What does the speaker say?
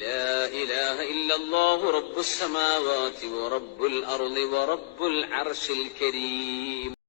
لا إله إلا الله رب السماوات ورب الأرض ورب العرش الكريم.